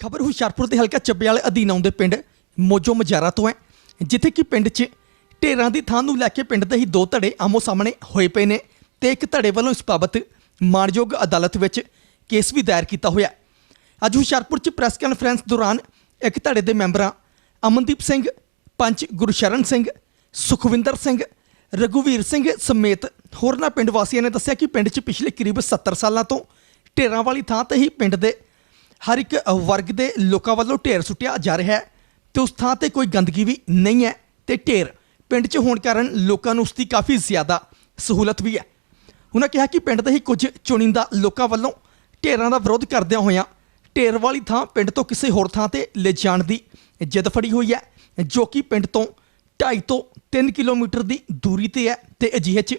ਖਬਰ ਹੁਸ਼ਿਆਰਪੁਰ ਦੇ ਹਲਕਾ ਚੱਬੇ ਵਾਲੇ ਅਧੀਨ ਆਉਂਦੇ ਪਿੰਡ ਮੋਜੋ ਮਜਾਰਾ ਤੋਂ ਹੈ, ਜਿੱਥੇ ਕਿ ਪਿੰਡ 'ਚ ਢੇਰਾਂ ਦੀ ਥਾਂ ਨੂੰ ਲੈ ਕੇ ਪਿੰਡ ਦੇ ਹੀ ਦੋ ਧੜੇ ਆਮੋ ਸਾਹਮਣੇ ਹੋਏ ਪਏ ਨੇ ਤੇ ਇੱਕ ਧੜੇ ਵੱਲੋਂ ਇਸ ਬਾਬਤ ਮਾਣਯੋਗ ਅਦਾਲਤ ਵਿੱਚ ਕੇਸ ਵੀ ਦਾਇਰ ਕੀਤਾ ਹੋਇਆ ਅੱਜ ਹੁਸ਼ਿਆਰਪੁਰ 'ਚ ਪ੍ਰੈਸ ਕਾਨਫਰੰਸ ਦੌਰਾਨ ਇੱਕ ਧੜੇ ਦੇ ਮੈਂਬਰਾਂ ਅਮਨਦੀਪ ਸਿੰਘ, ਪੰਚ ਗੁਰਸ਼ਰਨ ਸਿੰਘ, ਸੁਖਵਿੰਦਰ ਸਿੰਘ, ਰਘੁਵੀਰ ਸਿੰਘ ਸਮੇਤ ਹੋਰਨਾਂ ਪਿੰਡ ਵਾਸੀਆਂ ਨੇ ਦੱਸਿਆ ਕਿ ਪਿੰਡ 'ਚ ਪਿਛਲੇ ਕਰੀਬ 70 ਸਾਲਾਂ ਤੋਂ ਢੇਰਾਂ ਵਾਲੀ ਥਾਂ ਤੇ ਹੀ ਪਿੰਡ ਦੇ ਹਰ ਇੱਕ ਵਰਗ ਦੇ ਲੋਕਾਂ ਵੱਲੋਂ ਢੇਰ ਸੁੱਟਿਆ ਜਾ ਰਿਹਾ ਹੈ ਤੇ ਉਸ ਥਾਂ ਤੇ ਕੋਈ ਗੰਦਗੀ ਵੀ ਨਹੀਂ ਹੈ ਤੇ ਢੇਰ ਪਿੰਡ 'ਚ ਹੋਣ ਕਾਰਨ ਲੋਕਾਂ ਨੂੰ ਉਸ ਦੀ ਕਾਫੀ ਜ਼ਿਆਦਾ ਸਹੂਲਤ ਵੀ ਹੈ। ਉਹਨਾਂ ਕਿਹਾ ਕਿ ਪਿੰਡ ਦੇ ਹੀ ਕੁਝ ਚੁਣਿੰਦਾ ਲੋਕਾਂ ਵੱਲੋਂ ਢੇਰਾਂ ਦਾ ਵਿਰੋਧ ਕਰਦਿਆਂ ਹੋਇਆਂ ਢੇਰ ਵਾਲੀ ਥਾਂ ਪਿੰਡ ਤੋਂ ਕਿਸੇ ਹੋਰ ਥਾਂ ਤੇ ਲੈ ਜਾਣ ਦੀ ਜਿੱਦ ਫੜੀ ਹੋਈ ਹੈ, ਜੋ ਕਿ ਪਿੰਡ ਤੋਂ 2.5 ਤੋਂ 3 ਕਿਲੋਮੀਟਰ ਦੀ ਦੂਰੀ ਤੇ ਹੈ ਤੇ ਅਜਿਹੇ 'ਚ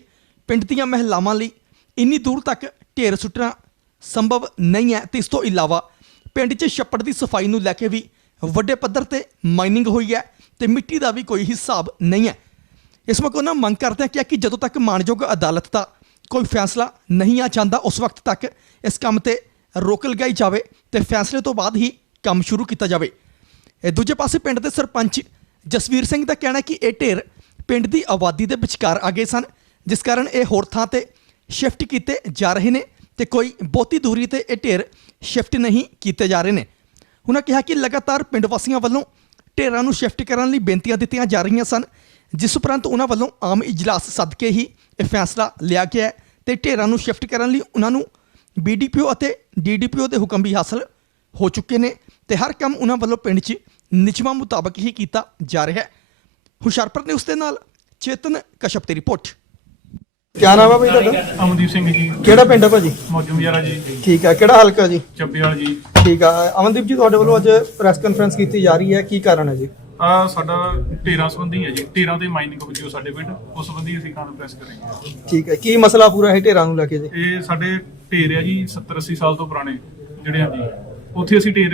ਪਿੰਡ ਦੀਆਂ ਮਹਿਲਾਵਾਂ ਲਈ ਇੰਨੀ ਦੂਰ ਤੱਕ ਢੇਰ ਸੁੱਟਣਾ ਸੰਭਵ ਨਹੀਂ ਹੈ ਤੇ ਇਸ ਤੋਂ ਇਲਾਵਾ ਪਿੰਡ 'ਚ ਛੱਪੜ ਦੀ ਸਫ਼ਾਈ ਨੂੰ ਲੈ ਕੇ ਵੀ ਵੱਡੇ ਪੱਧਰ ਤੇ ਮਾਈਨਿੰਗ ਹੋਈ ਹੈ ਤੇ ਮਿੱਟੀ ਦਾ ਵੀ ਕੋਈ ਹਿਸਾਬ ਨਹੀਂ ਹੈ। ਇਸ ਮੌਕੇ ਉਹਨਾਂ ਮੰਗ ਕਰਦੇ ਹਾਂ ਕਿ ਜਦੋਂ ਤੱਕ ਮਾਣਯੋਗ ਅਦਾਲਤ ਦਾ ਕੋਈ ਫੈਸਲਾ ਨਹੀਂ ਆ ਜਾਂਦਾ, ਉਸ ਵਕਤ ਤੱਕ ਇਸ ਕੰਮ ਤੇ ਰੋਕ ਲਗਾਈ ਜਾਵੇ ਤੇ ਫੈਸਲੇ ਤੋਂ ਬਾਅਦ ਹੀ ਕੰਮ ਸ਼ੁਰੂ ਕੀਤਾ ਜਾਵੇ। ਇਹ ਦੂਜੇ ਪਾਸੇ ਪਿੰਡ ਦੇ ਸਰਪੰਚ ਜਸਵੀਰ ਸਿੰਘ ਦਾ ਕਹਿਣਾ ਕਿ ਇਹ ਢੇਰ ਪਿੰਡ ਦੀ ਆਬਾਦੀ ਦੇ ਵਿਚਕਾਰ ਆ ਗਏ ਸਨ, ਜਿਸ ਕਾਰਨ ਇਹ ਹੋਰ ਥਾਂ ਤੇ ਸ਼ਿਫਟ ਕੀਤੇ ਜਾ ਰਹੇ ਨੇ। ਤੇ ਕੋਈ ਬਹੁਤੀ ਦੂਰੀ ਤੇ ਇਹ ਢੇਰ ਸ਼ਿਫਟ ਨਹੀਂ ਕੀਤੇ ਜਾ ਰਹੇ ਨੇ। ਉਹਨਾਂ ਕਿਹਾ ਕਿ ਲਗਾਤਾਰ ਪਿੰਡ ਵਾਸੀਆਂ ਵੱਲੋਂ ਢੇਰਾਂ ਨੂੰ ਸ਼ਿਫਟ ਕਰਨ ਲਈ ਬੇਨਤੀਆਂ ਦਿੱਤੀਆਂ ਜਾ ਰਹੀਆਂ ਸਨ, ਜਿਸ ਉਪਰੰਤ ਉਹਨਾਂ ਵੱਲੋਂ ਆਮ ਇਜਲਾਸ ਸਦਕੇ ਹੀ ਇਹ ਫੈਸਲਾ ਲਿਆ ਗਿਆ ਹੈ ਤੇ ਢੇਰਾਂ ਨੂੰ ਸ਼ਿਫਟ ਕਰਨ ਲਈ ਉਹਨਾਂ ਨੂੰ ਬੀਡੀਪੀਓ ਅਤੇ ਡੀਡੀਪੀਓ ਦੇ ਹੁਕਮ ਵੀ ਹਾਸਲ ਹੋ ਚੁੱਕੇ ਨੇ ਤੇ ਹਰ ਕੰਮ ਉਹਨਾਂ ਵੱਲੋਂ ਪਿੰਡ 'ਚ ਨਿਯਮਾਂ ਮੁਤਾਬਕ ਹੀ ਕੀਤਾ ਜਾ ਰਿਹਾ ਹੈ। ਹੁਸ਼ਿਆਰਪੁਰ ਨੇ ਉਸ ਦੇ ਨਾਲ ਚੇਤਨ ਕਸ਼ਪ ਦੀ ਰਿਪੋਰਟ। ਕਿਆ ਨਾਮ ਹੈ ਭਾਈ ਤੁਹਾਡਾ? ਅਮਨਦੀਪ ਸਿੰਘ ਜੀ। ਕਿਹੜਾ ਪਿੰਡ ਹੈ ਭਾਜੀ? ਮੌਜੂ ਯਾਰਾ ਜੀ। ਠੀਕ ਹੈ ਕਿਹੜਾ ਹਲਕਾ ਜੀ? ਚੱਬੇਵਾਲ ਜੀ। ਠੀਕ ਆ ਅਮਨਦੀਪ ਜੀ ਤੁਹਾਡੇ ਵੱਲੋਂ ਅੱਜ ਪ੍ਰੈਸ ਕਾਨਫਰੰਸ ਕੀਤੀ ਜਾ ਰਹੀ ਹੈ ਕੀ ਕਾਰਨ ਹੈ ਜੀ? ਆ ਸਾਡਾ ਢੇਰਾਂ ਸੰਬੰਧੀ ਹੈ ਜੀ। ਢੇਰਾਂ ਤੇ ਮਾਈਨਿੰਗ ਹੋ ਜੋ ਸਾਡੇ ਪਿੰਡ ਉਸ ਸੰਬੰਧੀ ਅਸੀਂ ਕਾਨਫਰੰਸ ਕਰਾਂਗੇ? ਠੀਕ ਹੈ ਕੀ ਮਸਲਾ ਪੂਰਾ ਹੈ ਢੇਰਾਂ ਨੂੰ ਲੈ ਕੇ ਜੀ? ਇਹ ਸਾਡੇ ਢੇਰ ਆ ਜੀ 70 80 ਸਾਲ ਤੋਂ ਪੁਰਾਣੇ ਜਿਹੜੇ ਆ ਜੀ। ਉੱਥੇ ਅਸੀਂ ਢੇਰ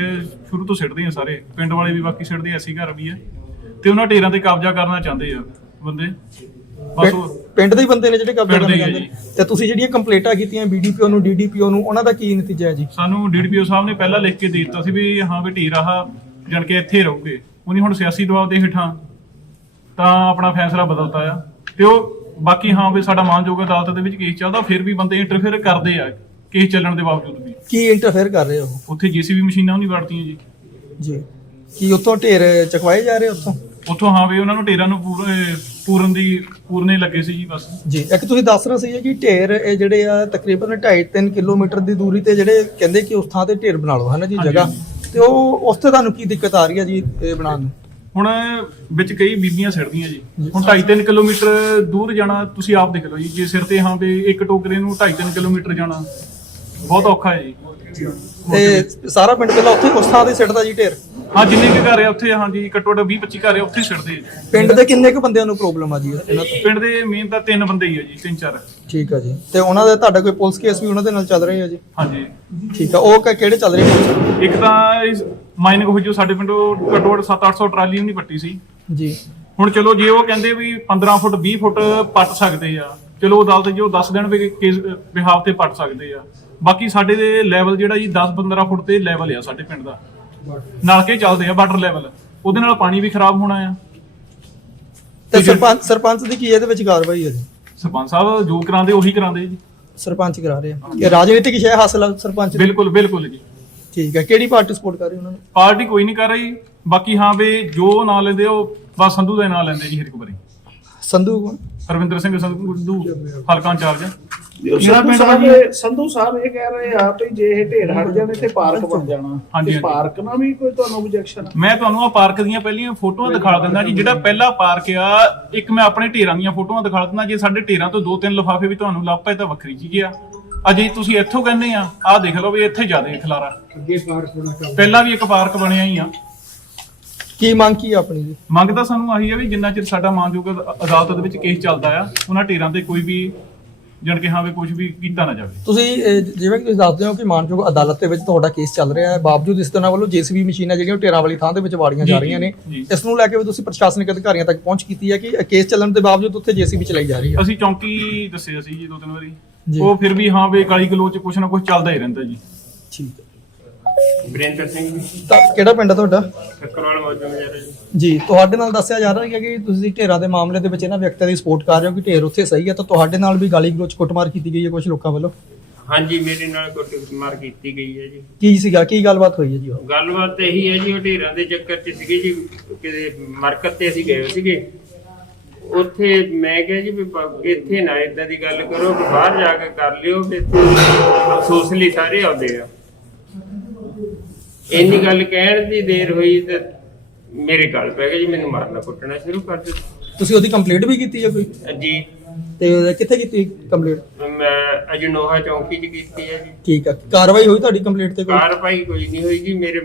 ਸ਼ੁਰੂ ਤੋਂ ਸਿੱਟਦੇ ਆ ਸਾਰੇ। ਪਿੰਡ ਵਾਲੇ ਵੀ ਬਾਕੀ ਸਿੱਟਦੇ ਆ ਅਸੀਂ ਘਰ ਵੀ ਆ। ਤੇ ਉਹਨਾਂ ਢੇਰਾਂ ਤੇ ਕਬਜ਼ਾ ਕਰਨਾ ਚਾਹੁੰਦੇ ਆ ਬੰਦੇ। ਬਸ ਉਹ ਪਿੰਡ- ਦੇ ਹੀ ਬੰਦੇ ਨੇ ਜਿਹੜੇ ਕਬਜ਼ਾ ਪਿੰਡ ਦੇ ਕਰਨਾ ਹੀ ਨੇ ਤੇ ਤੁਸੀਂ ਜਿਹੜੀਆਂ ਕੰਪਲੇਂਟਾਂ ਕੀਤੀਆਂ ਬੀਡੀਪੀਓ ਨੂੰ ਡੀਡੀਪੀਓ ਨੂੰ ਉਹਨਾਂ ਦਾ ਕੀ ਨਤੀਜਾ ਹੈ ਜੀ? ਸਾਨੂੰ ਡੀਡੀਪੀਓ ਸਾਹਿਬ ਨੇ ਪਹਿਲਾਂ ਲਿਖ ਕੇ ਦੇ ਦਿੱਤਾ ਸੀ ਵੀ ਹਾਂ ਵੀ ਢੇਰ ਆਹ ਜਣ ਕੇ ਇੱਥੇ ਰਹੋਗੇ। ਉਹਨੇ ਹੁਣ ਸਿਆਸੀ ਦਬਾਅ ਦੇ ਹੇਠਾਂ ਤਾਂ ਆਪਣਾ ਫੈਸਲਾ ਬਦਲਤਾ ਆ। ਤੇ ਉਹ ਬਾਕੀ ਹਾਂ ਵੀ ਸਾਡਾ ਮਾਨਯੋਗ ਅਦਾਲਤ ਦੇ ਵਿੱਚ ਕੇਸ ਚੱਲਦਾ ਫਿਰ ਵੀ ਬੰਦੇ ਇੰਟਰਫੇਅਰ ਕਰਦੇ ਆ ਕੇਸ ਚੱਲਣ ਦੇ ਬਾਵਜੂਦ ਵੀ। ਕੀ ਇੰਟਰਫੇਅਰ ਕਰ ਰਹੇ ਹੋ ਉੱਥੇ ਜੀਸੀਬੀ ਮਸ਼ੀਨਾਂ ਉਹ ਨਹੀਂ ਵਰਤੀਆਂ ਜੀ। ਜੀ। ਕੀ ਉੱਥੋਂ ਢੇਰ ਚਕਵਾਏ ਜਾ ਰਹੇ ਉੱਥੋਂ? ਉੱਥੋਂ ਹਾਂ ਵੀ ਉਹਨਾਂ ਨੂੰ ਢੇਰਾਂ ਨੂੰ ਪੂਰੇ ਪੂਰਨ ਦੀ ਪੂਰਨੇ ਲੱਗੇ ਸੀ ਜੀ ਬਸ। ਜੀ ਇੱਕ ਤੁਸੀਂ ਦੱਸ ਰਹੇ ਸੀ ਕਿ ਢੇਰ ਇਹ ਜਿਹੜੇ ਆ ਤਕਰੀਬਨ 2.5-3 ਕਿਲੋਮੀਟਰ ਦੀ ਦੂਰੀ ਤੇ ਜਿਹੜੇ ਕਹਿੰਦੇ ਕਿ ਉਸ ਥਾਂ ਤੇ ਢੇਰ ਬਣਾ ਲਓ ਹਨਾ ਜੀ ਹਾਂਜੀ, ਜਗ੍ਹਾ। ਤੇ ਉਹ ਉਸ ਤੇ ਤੁਹਾਨੂੰ ਕੀ ਦਿੱਕਤ ਆ ਰਹੀ ਹੈ ਜੀ ਇਹ ਬਣਾਉਣ ਨੂੰ? ਹੁਣ ਵਿੱਚ ਕਈ ਬੀਬੀਆਂ ਸਿਰਦੀਆਂ ਜੀ। ਹੁਣ 2.5-3 ਕਿਲੋਮੀਟਰ ਦੂਰ ਜਾਣਾ ਤੁਸੀਂ ਆਪ ਦੇਖ ਲਓ ਜੀ। ਜੇ ਸਿਰ ਤੇ ਹਾਂ ਵੀ ਇੱਕ ਟੋਕਰੇ ਨੂੰ 2.5-3 ਕਿਲੋਮੀਟਰ ਜਾਣਾ ਬਹੁਤ ਔਖਾ ਹੈ ਜੀ। ਤੇ ਸਾਰਾ ਪਿੰਡ ਪਹਿਲਾਂ ਉੱਥੇ ਉਸ ਥਾਂ ਤੇ ਸਿੱਟਦਾ ਜੀ ਢੇਰ। ਹਾਂ ਜਿੰਨੇ ਕੁ ਘਰ ਆ ਉੱਥੇ ਹਾਂ ਜੀ ਘੱਟੋ ਘੱਟ 20 25 ਘਰ ਆ ਉੱਥੇ ਹੀ ਸਿੱਟਦੇ ਆ ਜੀ। ਪਿੰਡ ਦੇ ਕਿੰਨੇ ਕੁ ਬੰਦਿਆਂ ਨੂੰ ਪ੍ਰੋਬਲਮ ਆ ਜੀ ਇਹਨਾਂ ਤੋਂ? ਪਿੰਡ ਦੇ ਮੇਨ ਤਾਂ ਤਿੰਨ ਬੰਦੇ ਹੀ ਆ ਜੀ ਤਿੰਨ ਚਾਰ। ਠੀਕ ਆ ਜੀ। ਤੇ ਉਹਨਾਂ ਦੇ ਤੁਹਾਡਾ ਕੋਈ ਪੁਲਿਸ ਕੇਸ ਵੀ ਉਹਨਾਂ ਦੇ ਨਾਲ ਚੱਲ ਰਿਹਾ ਹੈ ਜੀ। ਹਾਂਜੀ ਠੀਕ ਆ ਉਹ ਕ- ਕਿਹੜੇ ਚੱਲ ਰਹੇ ਨੇ? ਇੱਕ ਤਾਂ ਮਾਈਨਿੰਗ ਹੋ ਜੋ ਸਾਡੇ ਪਿੰਡੋਂ ਘੱਟੋ ਘੱਟ 7-800 ਟਰਾਲੀ ਨਹੀਂ ਪੱਟੀ ਸੀ। ਜੀ। ਹੁਣ ਚਲੋ ਜੇ ਉਹ ਕਹਿੰਦੇ ਵੀ 15 ਫੁੱਟ 20 ਫੁੱਟ ਪੱਟ ਸਕਦੇ ਆ ਚਲੋ ਅਦਾਲਤ ਜੋ ਦੱਸ ਦੇਣ ਵੀ ਕਿਸ ਬਿਹਾਫ ਤੇ ਪੱਟ ਸਕਦੇ ਆ। ਬਾਕੀ ਸਾਡੇ ਦੇ ਲੈਵਲ ਜਿਹੜਾ ਜੀ 10-15 ਫੁੱਟ ਤੇ ਲੈਵਲ ਆ ਸਾਡੇ ਪਿੰਡ ਦਾ। ਨਲਕੇ ਚੱਲਦੇ ਆ ਵਾਟਰ ਲੈਵਲ ਉਹਦੇ ਨਾਲ ਪਾਣੀ ਵੀ ਖਰਾਬ ਹੋਣਾ ਆ। ਤੇ ਸਰਪੰਚ ਸਰਪੰਚ ਦੀ ਕੀ ਇਹਦੇ ਵਿੱਚ ਕਾਰਵਾਈ ਹੈ ਜੀ? ਸਰਪੰਚ ਸਾਹਿਬ ਜੋ ਕਰਾਉਂਦੇ ਉਹੀ ਕਰਾਉਂਦੇ ਜੀ। ਸਰਪੰਚ ਕਰਾ ਰਹੇ ਆ। ਇਹ ਰਾਜਨੀਤਿਕ ਸ਼ੈ ਹਾਸਲ ਆ ਸਰਪੰਚ ਦੀ? ਬਿਲਕੁਲ ਬਿਲਕੁਲ ਜੀ। ਠੀਕ ਹੈ ਕਿਹੜੀ ਪਾਰਟੀ ਸਪੋਰਟ ਕਰ ਰਹੀ ਉਹਨਾਂ ਨੂੰ? ਪਾਰਟੀ ਕੋਈ ਨਹੀਂ ਕਰ ਰਹੀ। ਬਾਕੀ ਹਾਂ ਵੀ ਜੋ ਨਾਂ ਲੈਂਦੇ ਉਹ ਬਸ ਸੰਧੂ ਦਾ ਨਾਂ ਲੈਂਦੇ ਜੀ ਹਰ ਇੱਕ ਵਾਰੀ। ਸੰਧੂ ਕੌਣ? ਰਵਿੰਦਰ ਸਿੰਘ ਸੰਧੂ ਹਲਕਾ ਇੰਚਾਰਜ ਮੇਰਾ ਮੇਰਾ ਪਿੰਡ ਸਾਹਿਬ ਇਹ- ਸੰਧੂ ਸਾਹਿਬ ਇਹ ਕਹਿ ਰਹੇ ਆ ਵੀ ਜੇ ਇਹ ਢੇਰ ਹਟ ਜਾਣੇ ਤੇ ਪਾਰਕ ਬਣ ਜਾਣਾ। ਹਾਂਜੀ, ਤੇ ਹਾਂਜੀ। ਪਾਰਕ ਨਾਲ ਵੀ ਕੋਈ ਤੁਹਾਨੂੰ ਆਬਜੈਕਸ਼ਨ ਮੈਂ ਤੁਹਾਨੂੰ ਆ ਪਾਰਕ ਦੀਆਂ ਪਹਿਲੀਆਂ ਫੋਟੋਆਂ ਦਿਖਾ ਦਿੰਦਾ ਜੀ ਜਿਹੜਾ ਪਹਿਲਾ ਪਾਰਕ ਆ ਇੱਕ ਮੈਂ ਆਪਣੇ ਢੇਰਾਂ ਦੀਆਂ ਫੋਟੋਆਂ ਦਿਖਾ ਦਿੰਦਾ ਜੇ ਸਾਡੇ ਢੇਰਾਂ ਤੋਂ ਦੋ ਤਿੰਨ ਲਿਫਾਫੇ ਵੀ ਤੁਹਾਨੂੰ ਲੱਭ ਪਏ ਤਾਂ ਵੱਖਰੀ ਚੀਜ਼ ਆ। ਅਜੇ ਤੁਸੀਂ ਇੱਥੋਂ ਕਹਿੰਦੇ ਆ ਆਹ ਦੇਖ ਲਓ ਵੀ ਇੱਥੇ ਜ਼ਿਆਦਾ ਖਲਾਰਾ। ਅੱਗੇ ਪਾਰਕ ਬਣਾ ਪਹਿਲਾਂ ਵੀ ਇੱਕ ਪਾਰਕ ਬਣਿਆ ਹੀ ਆ। ਕੀ ਮੰਗ ਕੀ ਆ ਆਪਣੀ ਜੀ? ਮੰਗ ਤਾਂ ਸਾਨੂੰ ਆਹੀ ਆ ਵੀ ਜਿੰਨਾ ਚਿਰ ਸਾਡਾ ਮਾਨਯੋਗ ਅਦ- ਅਦਾਲਤ ਦੇ ਵਿੱਚ ਕੇਸ ਚੱਲਦਾ ਆ ਉਹਨਾਂ ਢੇਰਾਂ ਤੇ ਕੋਈ ਵੀ ਜਣ ਕੇ ਹਾਂ ਵੀ ਕੁਝ ਵੀ ਕੀਤਾ ਨਾ ਜਾਵੇ। ਤੁਸੀਂ ਜਿਵੇਂ ਕਿ ਤੁਸੀਂ ਦੱਸਦੇ ਹੋ ਕਿ ਮਾਨਯੋਗ ਅਦਾਲਤ ਦੇ ਵਿੱਚ ਤੁਹਾਡਾ ਕੇਸ ਚੱਲ ਰਿਹਾ ਹੈ ਬਾਵਜੂਦ ਇਸ ਤਰ੍ਹਾਂ ਵੱਲੋਂ ਜੀਸੀਬੀ ਮਸ਼ੀਨਾਂ ਜਿਹੜੀਆਂ ਉਹ ਟੇਰਾਂ ਵਾਲੀ ਥਾਂ ਦੇ ਵਿੱਚ ਵਾੜੀਆਂ ਜਾ ਰਹੀਆਂ ਨੇ। ਜੀ। ਇਸ ਨੂੰ ਲੈ ਕੇ ਵੀ ਤੁਸੀਂ ਪ੍ਰਸ਼ਾਸਨਿਕ ਅਧਿਕਾਰੀਆਂ ਤੱਕ ਪਹੁੰਚ ਕੀਤੀ ਹੈ ਕਿ ਕੇਸ ਚੱਲਣ ਦੇ ਬਾਵਜੂਦ ਉੱਥੇ ਜੀਸੀਬੀ ਚਲਾਈ ਜਾ ਰਹੀ ਹੈ। ਅਸੀਂ ਚੌਂਕੀ ਦੱਸਿਆ ਸੀ ਜੀ ਦੋ ਤਿੰਨ ਵਾਰੀ। ਜੀ। ਉਹ ਫਿਰ ਵੀ ਹਾਂ ਵੀ ਕਾਲੀ ਗਲੋਚ ਕੁਛ ਨਾ ਕੁਛ ਚੱਲਦਾ ਹੀ ਰਹਿੰਦਾ ਜੀ। ਠੀਕ ਹੈ। ਬ੍ਰਿੰਦਰ ਸਿੰਘ ਜੀ। ਤਾਂ ਕਿਹੜਾ ਪਿੰਡ ਆ ਤੁਹਾਡਾ? ਕੱਕਰਵਾਲ ਮੌਜੂ ਮਜਾਰਾ ਜੀ। ਜੀ ਤੁਹਾਡੇ ਨਾਲ ਦੱਸਿਆ ਜਾ ਰਿਹਾ ਹੈ ਕਿ ਤੁਸੀਂ ਢੇਰਾਂ ਦੇ ਮਾਮਲੇ ਦੇ ਵਿੱਚ ਇਹਨਾਂ ਵਿਅਕਤੀਆਂ ਦੀ ਸਪੋਰਟ ਕਰ ਰਹੇ ਹੋ ਕਿ ਢੇਰ ਉੱਥੇ ਸਹੀ ਹੈ ਤਾਂ ਤੁਹਾਡੇ ਨਾਲ ਵੀ ਗਾਲੀ ਗਲੋਚ ਕੁੱਟਮਾਰ ਕੀਤੀ ਗਈ ਹੈ ਕੁਝ ਲੋਕਾਂ ਵੱਲੋਂ? ਹਾਂਜੀ ਮੇਰੇ ਨਾਲ ਕੁੱਟਮਾਰ ਕੀਤੀ ਗਈ ਹੈ ਜੀ। ਕੀ ਸੀਗਾ? ਕੀ ਗੱਲਬਾਤ ਹੋਈ ਹੈ ਜੀ ਉਹ? ਗੱਲਬਾਤ ਇਹੀ ਹੈ ਜੀ ਉਹ ਢੇਰਾਂ ਦੇ ਚੱਕਰ 'ਚ ਸੀਗੇ ਜੀ। ਕਿਤੇ ਮਰਕਤ ਤੇ ਅਸੀਂ ਗਏ ਹੋਏ ਸੀਗੇ। ਉੱਥੇ ਮੈਂ ਕਿਹਾ ਜੀ ਵੀ ਬ- ਇੱਥੇ ਨਾ ਇਦਾਂ ਦੀ ਗੱਲ ਕਰੋ ਵੀ ਬਾਹਰ ਜਾ ਕੇ ਕਰ ਲਿਓ ਵੀ ਇੱਥੇ ਅਫਸੋਸ ਲਈ ਸਾਰੇ ਆਉਂਦੇ ਆ। ਇੰਨੀ ਗੱਲ ਕਹਿਣ ਦੀ ਦੇਰ ਹੋਈ ਤੇ ਮੇਰੇ ਗਲ ਪੈ ਗਿਆ ਜੀ ਮੈਨੂੰ ਮਾਰਨਾ ਕੁੱਟਣਾ ਸ਼ੁਰੂ ਕਰ ਦਿੱਤਾ। ਤੁਸੀਂ ਉਹਦੀ ਕੰਪਲੀਟ ਵੀ ਕੀਤੀ ਹੈ ਕੋਈ? ਜੀ। ਤੇ ਕਿੱਥੇ ਕੀਤੀ ਕੰਪਲੀਟ ਮੈਂ ਅਜਨੋਹਾ ਚੌਂਕੀ 'ਚ ਕੀਤੀ ਹੈ ਜੀ। ਠੀਕ ਹੈ ਕਾਰਵਾਈ ਹੋਈ ਤੁਹਾਡੀ ਕੰਪਲੀਟ ਤੇ ਕੋਈ? ਕਾਰਵਾਈ ਕੋਈ ਨਹੀਂ ਹੋਈ ਜੀ ਮੇਰੇ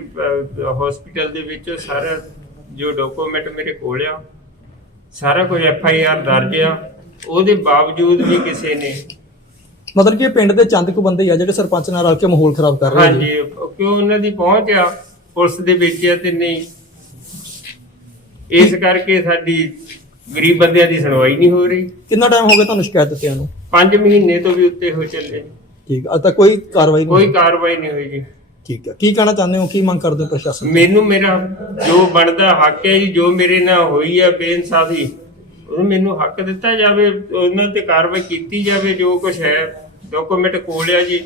ਹਸਪੀਟਲ ਦੇ ਵਿੱਚ ਸਾਰਾ ਜੋ ਡਾਕੂਮੈਂਟ ਮੇਰੇ ਕੋਲ ਆ ਸਾਰਾ ਕੁਝ ਐਫ ਆਈ ਆਰ ਦਰਜ ਆ। ਉਹਦੇ ਬਾਵਜੂਦ ਵੀ ਕਿਸੇ ਨੇ ਮਤਲਬ ਕਿ ਇਹ ਪਿੰਡ ਦੇ ਚੰਦ ਕੁ ਬੰਦੇ ਹੀ ਆ ਜਿਹੜੇ ਸਰਪੰਚ ਨਾਲ ਰਲ ਕੇ ਮਾਹੌਲ ਖਰਾਬ ਕਰ ਰਹੇ ਜੀ ਹਾਂਜੀ ਕਿਉਂ ਉਹਨਾਂ ਦੀ ਪਹੁੰਚ ਆ? ਪੁਲਿਸ ਦੇ ਵਿੱਚ ਆ ਤੇ ਨਹੀਂ। ਇਸ ਕਰਕੇ ਸਾਡੀ ਗਰੀਬ ਬੰਦਿਆਂ ਦੀ ਸੁਣਵਾਈ ਨਹੀਂ ਹੋ ਰਹੀ। ਕਿੰਨਾ ਟਾਈਮ ਹੋ ਗਿਆ ਤੁਹਾਨੂੰ ਸ਼ਿਕਾਇਤ ਦਿੱਤਿਆਂ ਨੂੰ? 5 ਮਹੀਨੇ ਤੋਂ ਵੀ ਉੱਤੇ ਹੋ ਚੱਲੇ। ਠੀਕ ਅੱਜ ਤੱਕ ਕੋਈ ਕਾਰਵਾਈ ਨਹੀਂ ਕੋਈ ਹੋਈ। ਕਾਰਵਾਈ ਨਹੀਂ ਹੋਈ ਜੀ। ਠੀਕ ਹੈ ਕੀ ਕਹਿਣਾ ਚਾਹੁੰਦੇ ਹੋ? ਕੀ ਮੰਗ ਕਰਦੇ ਹੋ ਪ੍ਰਸ਼ਾਸਨ ਤੋਂ? ਮੈਨੂੰ ਮੇਰਾ ਜੋ ਬਣਦਾ ਹੱਕ ਹੈ ਜੀ ਜੋ ਮੇਰੇ ਨਾਲ ਹੋਈ ਹੈ ਬੇਇਨਸਾਫੀ ਉਹ ਮੈਨੂੰ ਹੱਕ ਦਿੱਤਾ ਜਾਵੇ ਉਹਨਾਂ ਤੇ ਕਾਰਵਾਈ ਕੀਤੀ ਜਾਵੇ ਜੋ ਕੁਝ ਹੈ ਡਾਕੂਮੈਂਟ ਕੋਲ ਆ ਜੀ।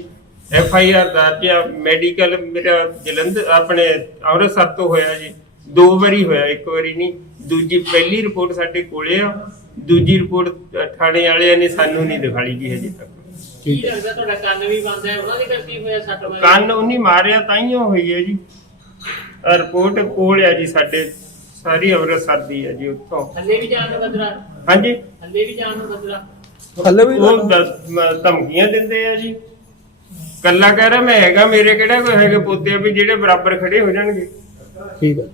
ਐਫ ਆਈ ਆਰ ਦਰਜ ਆ ਮੈਡੀਕਲ ਮੇਰਾ ਜਲੰਧਰ ਆਪਣੇ ਅੰਮ੍ਰਿਤਸਰ ਤੋਂ ਹੋਇਆ ਜੀ। ਦੋ ਵਾਰੀ ਹੋਇਆ ਇੱਕ ਵਾਰੀ ਨਹੀਂ ਦੂਜੀ ਪਹਿਲੀ ਰਿਪੋਰਟ ਸਾਡੇ ਕੋਲੇ ਆ। ਦੂਜੀ ਰਿਪੋਰਟ ਥਾਣੇ ਵਾਲਿਆਂ ਨੇ ਸਾਨੂੰ ਨਹੀਂ ਦਿਖਾਈ ਜੀ ਹਜੇ ਤੱਕ। ਕੀ ਲੱਗਦਾ ਤੁਹਾਡਾ ਕੰਨ ਵੀ ਬੰਦ ਹੈ ਉਹਨਾਂ ਦੇ ਕਰਕੇ ਹੀ ਹੋਇਆ ਸੱਟ ਕੰਨ ਉਹਨੀ ਮਾਰਿਆ ਤਾਈਓ ਹੋਈ ਹੈ ਜੀ। ਰਿਪੋਰਟ ਕੋਲ ਆ ਜੀ ਸਾਡੇ ਸਾਰੀ ਅੰਮ੍ਰਿਤਸਰ ਦੀ ਹੈ ਜੀ ਉੱਥੋਂ। ਹੱਲੇ ਵੀ ਜਾਣ ਨੂੰ ਖਤਰਾ ਹਾਂਜੀ। ਹੱਲੇ ਵੀ ਜਾਣ ਨੂੰ ਖਤਰਾ ਹੱਲੇ ਵੀ ਉਹ ਦੱਸ- ਮ- ਧਮਕੀਆਂ ਦਿੰਦੇ ਆ ਜੀ। ਕੱਲਾ ਕਹਿ ਰਿਹਾ ਮੈਂ ਹੈਗਾ ਮੇਰੇ ਕਿਹੜਾ ਕੋਈ ਹੈਗੇ ਪੋਤੇ ਆ ਵੀ ਜਿਹੜੇ ਬਰਾਬਰ ਖੜੇ ਹੋ ਜਾਣਗੇ। ਠੀਕ ਹੈ।